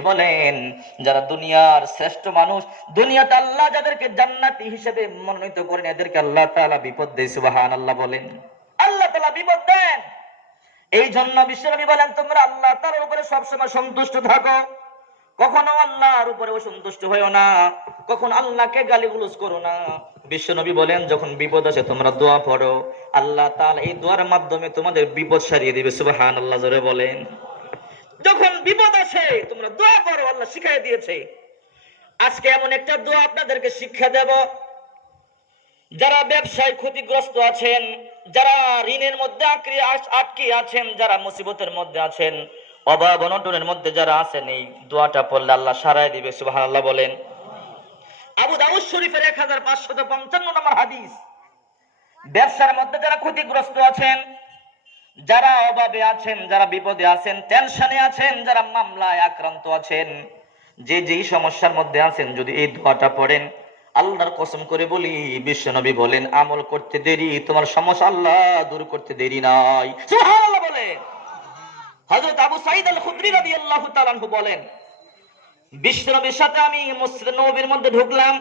বলেন যারা দুনিয়ার শ্রেষ্ঠ মানুষ, দুনিয়াতে আল্লাহ যাদেরকে জান্নাতি হিসেবে মনোনীত করেন, এদেরকে আল্লাহ তাআলা বিপদ দেয়। সুবহানাল্লাহ বলেন। আল্লাহ তাআলা বিপদ দেন। এই জন্য বিশ্বনবী বলেন তোমরা আল্লাহ তাআলার উপরে সবসময় সন্তুষ্ট থাকো, কখনো আল্লাহর উপরে অসন্তুষ্ট হইও না, কখন আল্লাহকে গালিগালাজ করো না। বিশ্বনবী বলেন যখন বিপদ আসে তোমরা দোয়া পড়ো, আল্লাহ তাআলা এই দোয়ার মাধ্যমে তোমাদের বিপদ সারিয়ে দিবে। সুবহানাল্লাহ জোরে বলেন। যখন বিপদ আসে তোমরা দোয়া করো, আল্লাহ শিখিয়ে দিয়েছে। আজকে এমন একটা দোয়া আপনাদেরকে শিক্ষা দেব, যারা ব্যবসায় ক্ষতিগ্রস্ত আছেন, যারা ঋণের মধ্যে আটকে আছেন, যারা মুসিবতের মধ্যে আছেন, অভাব অনটনের মধ্যে যারা আছেন, এই দোয়াটা পড়লে আল্লাহ সারায় দিবে। সুবহানাল্লাহ বলেন। আবু দাউদ শরীফের 1555 নম্বর হাদিস। ব্যবসার মধ্যে যারা ক্ষতিগ্রস্ত আছেন, যারা অভাবে আছেন, যারা বিপদে আছেন, টেনশনে আছেন, যারা মামলায় আক্রান্ত আছেন, যে যেই সমস্যার মধ্যে আছেন, যদি এই দোয়াটা পড়েন, আল্লাহর কসম করে বলি বিশ্বনবী বলেন আমল করতে দেরি, তোমার সমস্যা আল্লাহ দূর করতে দেরি নাই। সুবহানাল্লাহ বলেন। হযরত আবু সাঈদ আল খুদরি রাদিয়াল্লাহু তাআলা আনহু বলেন বিশ্বনবীর সাথে আমি মসজিদ নববীর মধ্যে ঢুকলাম,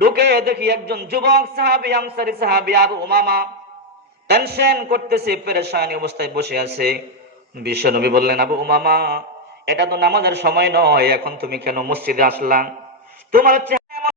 ঢুকে দেখি একজন যুবক সাহাবী, আনসারী সাহাবী আবু উমামা টেনশন করতেছে, পেরেশানি অবস্থায় বসে আছে। বিশ্বনবী বললেন আবু উমামা, এটা তো নামাজের সময় নয়, এখন তুমি কেন মসজিদে আসলা? তোমার